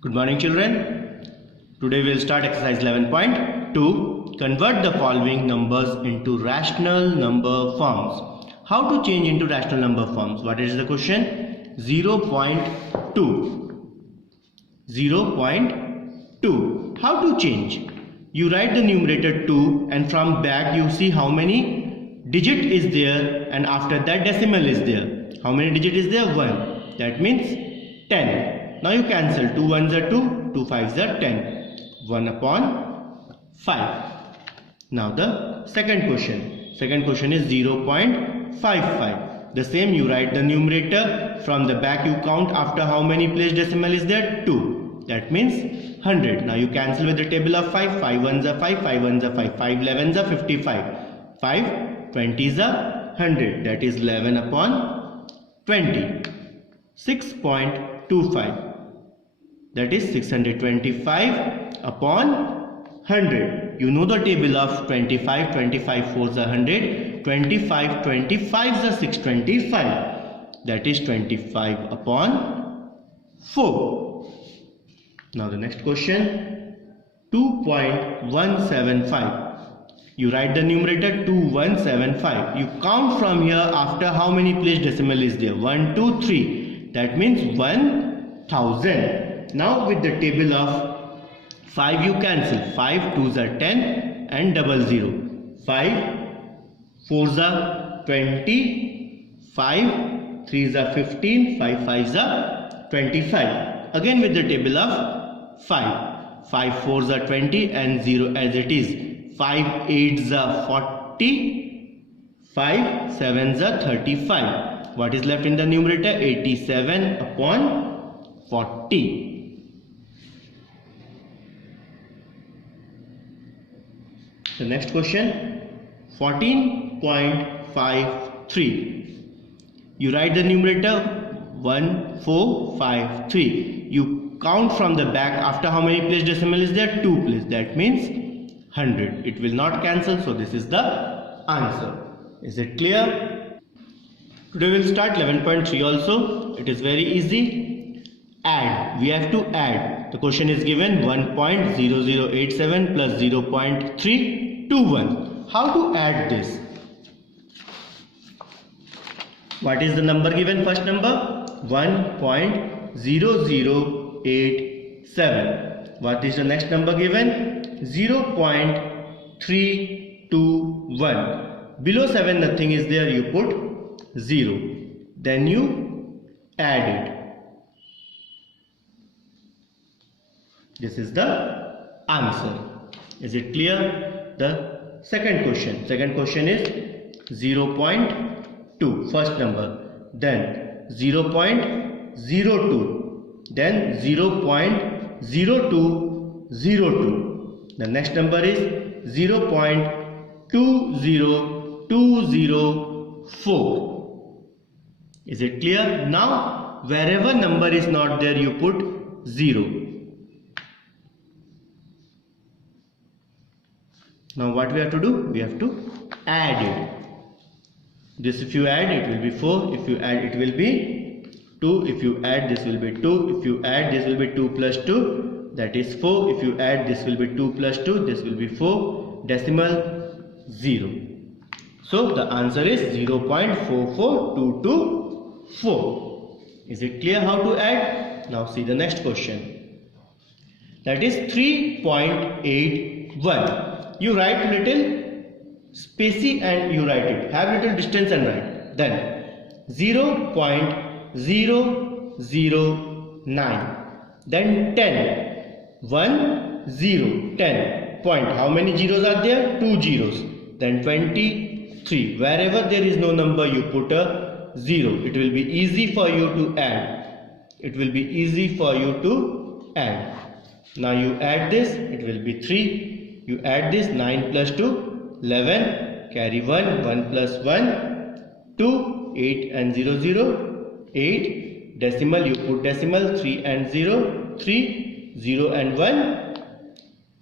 Good morning, children. Today we will start exercise 11.2. Convert the following numbers into rational number forms. How to change into rational number forms? What is the question? 0.2. 0.2. How to change? You write the numerator 2 and from back you see how many digit is there, and after that decimal is there. How many digit is there? 1. That means 10. Now you cancel. 2 1s are 2, 2 5s are 10. 1 upon 5. Now the second question. Second question is 0.55. The same, you write the numerator. From the back you count after how many place decimal is there? 2. That means 100. Now you cancel with the table of 5. 5 1s are 5, 5 1s are 5, 5 11s are 55. 5 20s are 100. That is 11 upon 20. 6.25. That is 625 upon 100. You know the table of 25. 25 4s are 100. 25 25s are 625. That is 25 upon 4. Now the next question. 2.175. You write the numerator 2175. You count from here after how many place decimal is there? 1 2 3. That means 1000. Now with the table of 5 you cancel. 5 2s are 10 and 00. 5 4s are 20. 5 3s are 15. 5 5s are 25. Again with the table of 5. 5 4s are 20 and 0 as it is. 5 8s are 40. 5 7s are 35. What is left in the numerator? 87 upon 40. The next question, 14.53. You write the numerator 1453. You count from the back after how many place decimal is there? 2 place. That means 100. It will not cancel, so this is the answer. Is it clear? Today we will start 11.3 also. It is very easy. Add. We have to add. The question is given 1.0087 plus 0.321. How to add this? What is the number given? First number 1.0087. What is the next number given? 0.321. Below 7 nothing is there, you put 0. Then you add it. This is the answer. Is it clear? The second question. Second question is 0.2. First number. Then 0.02. Then 0.0202. The next number is 0.20204. Is it clear? Now wherever number is not there, you put 0. Now what we have to do? We have to add it. This if you add it will be 4. If you add it will be 2. If you add this will be 2. If you add this will be 2 plus 2. That is 4. If you add this will be 2 plus 2. This will be 4. Decimal 0. So the answer is 0.44224. Is it clear how to add? Now see the next question. That is 3.81. You write little spacey and you write it. Have little distance and write. Then 0.009. Then 10. 1 0 10. Point. How many zeros are there? 2 zeros. Then 23. Wherever there is no number, you put a 0. It will be easy for you to add. It will be easy for you to add. Now you add this. It will be 3. You add this 9 plus 2, 11, carry 1, 1 plus 1, 2, 8 and 0, 0, 8, decimal, you put decimal, 3 and 0, 3, 0 and 1,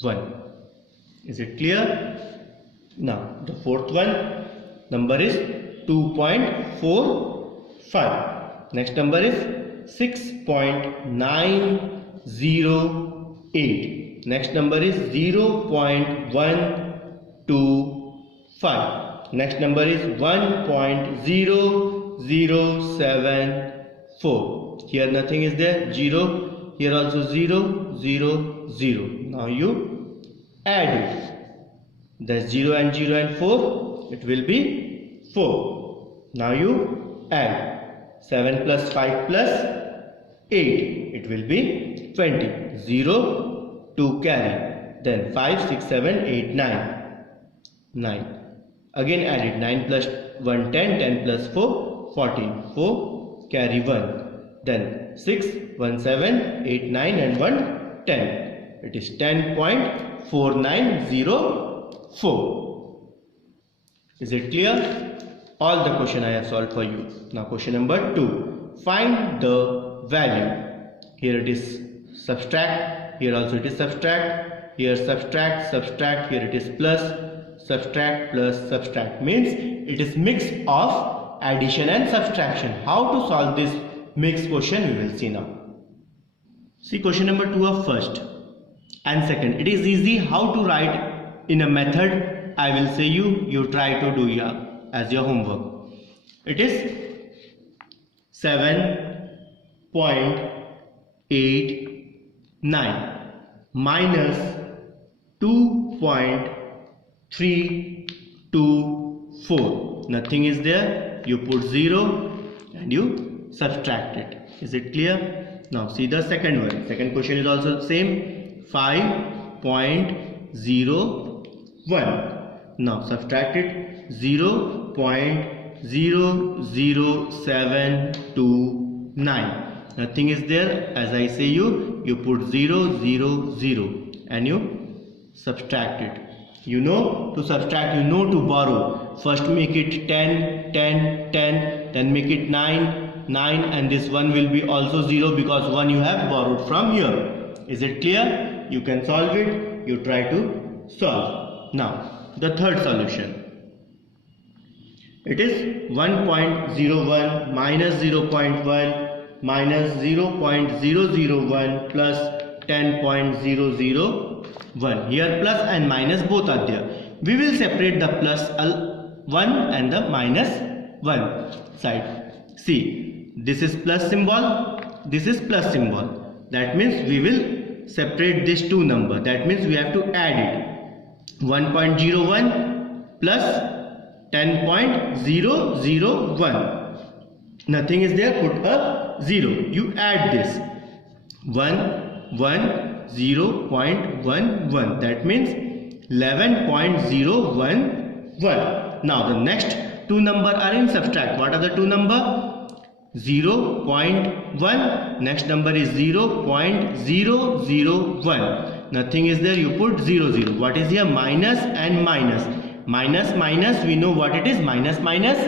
1. Is it clear? Now the fourth one, number is 2.45. Next number is 6.908. Next number is 0.125. Next number is 1.0074. Here nothing is there, 0. Here also 0, 0, 0. Now you add it. That's 0 and 0 and 4. It will be 4. Now you add 7 plus 5 plus 8. It will be 20. 0, 2 carry. Then 5, 6, 7, 8, 9. 9. Again add it. 9 plus 1, 10. 10 plus 4, 14. 4 carry 1. Then 6, 1, 7, 8, 9 and 1, 10. It is 10.4904. Is it clear? All the question I have solved for you. Now question number 2. Find the value. Here it is subtract. Here also it is subtract. Here subtract, subtract. Here it is plus. Subtract plus subtract. Means it is mix of addition and subtraction. How to solve this mixed question we will see now. See question number 2 of first and second. It is easy how to write in a method. I will say you try to do as your homework. It is 7.89 minus 2.324. Nothing is there. You put 0 and you subtract it. Is it clear? Now see the second one. Second question is also the same. 5.01. Now subtract it. 0.00729. Nothing is there. As I say you put 0, 0, 0 and you subtract it. You know to subtract, you know to borrow. First make it 10, 10, 10, then make it 9, 9, and this one will be also 0 because 1 you have borrowed from here. Is it clear? You can solve it. You try to solve. Now the third solution. It is 1.01 minus 0.1 minus 0.001 plus 10.001. Here plus and minus both are there. We will separate the plus 1 and the minus 1 side. See, this is plus symbol, this is plus symbol. That means we will separate these two numbers. That means we have to add it. 1.01 plus 10.001. Nothing is there, put a 0. You add this. 0.11. That means 11.011. Now the next two numbers are in subtract. What are the two numbers? 0.1. Next number is 0.001. Nothing is there. You put 0, 0. What is here? Minus and minus. Minus, minus. We know what it is. Minus, minus,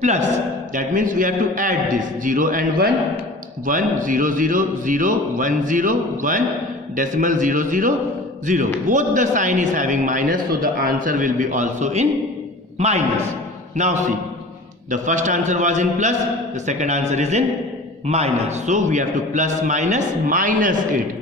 plus. That means we have to add this. 0 and 1. 1, 0, 0, 0, 1, 0, 1. Decimal 0, 0, 0. Both the sign is having minus. So the answer will be also in minus. Now see. The first answer was in plus. The second answer is in minus. So we have to plus minus minus it.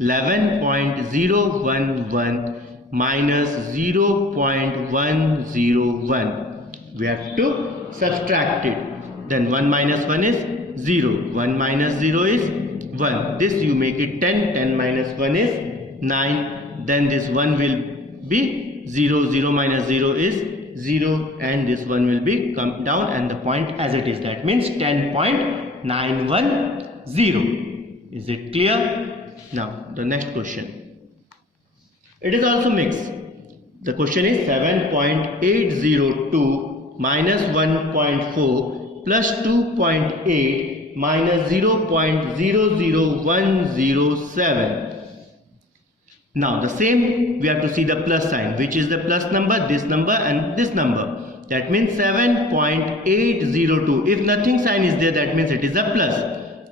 11.011 minus 0.101. We have to subtract it. Then 1 minus 1 is 0. 1 minus 0 is 1. This you make it 10. 10 minus 1 is 9. Then this 1 will be 0. 0 minus 0 is 0. And this 1 will be come down and the point as it is. That means 10.910. Is it clear? Now the next question. It is also mixed. The question is 7.802 minus 1.4 plus 2.8 minus 0.00107. Now the same, we have to see the plus sign. Which is the plus number? This number and this number. That means 7.802. If nothing sign is there, that means it is a plus.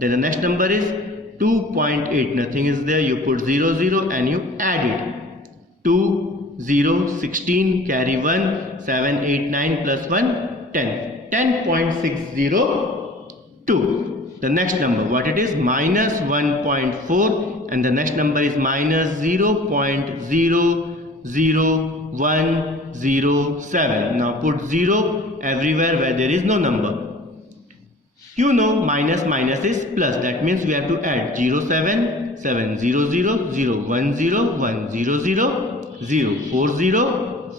Then the next number is 2.8. Nothing is there. You put 0, 0 and you add it. 2, 0, 16, carry 1, 7, 8, 9 plus 1, 10. 10.602. the next number, what it is? Minus 1.4, and the next number is minus 0.00107. Now put 0 everywhere where there is no number. You know minus minus is plus, that means we have to add 07, 700, 010, 100, 40,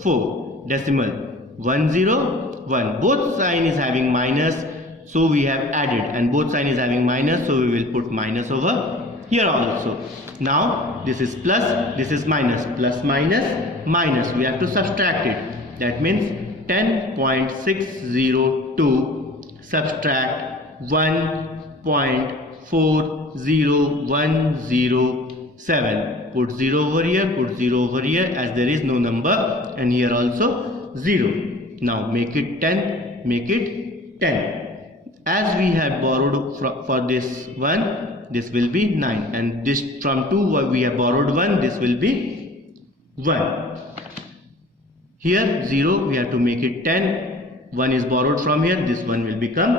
4, decimal 101. Both sign is having minus, so we have added, and both sign is having minus, so we will put minus over here also. Now this is plus, this is minus, plus minus minus, we have to subtract it. That means 10.602 subtract 1.40107. Put 0 over here, put 0 over here, as there is no number, and here also 0. Now make it 10, make it 10. As we had borrowed for this one, this will be 9, and this from 2 we have borrowed 1, this will be 1. Here 0, we have to make it 10, 1 is borrowed from here, this one will become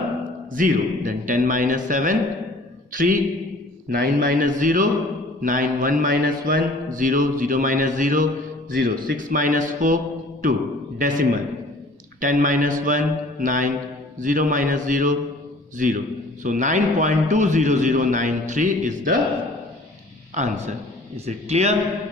0. Then 10 minus 7, 3, 9 minus 0, 9, 1 minus 1, 0, 0 minus 0, 0, 6 minus 4, 2, decimal. 10 minus 1, 9, 0 minus 0, 0. So 9.20093 is the answer. Is it clear?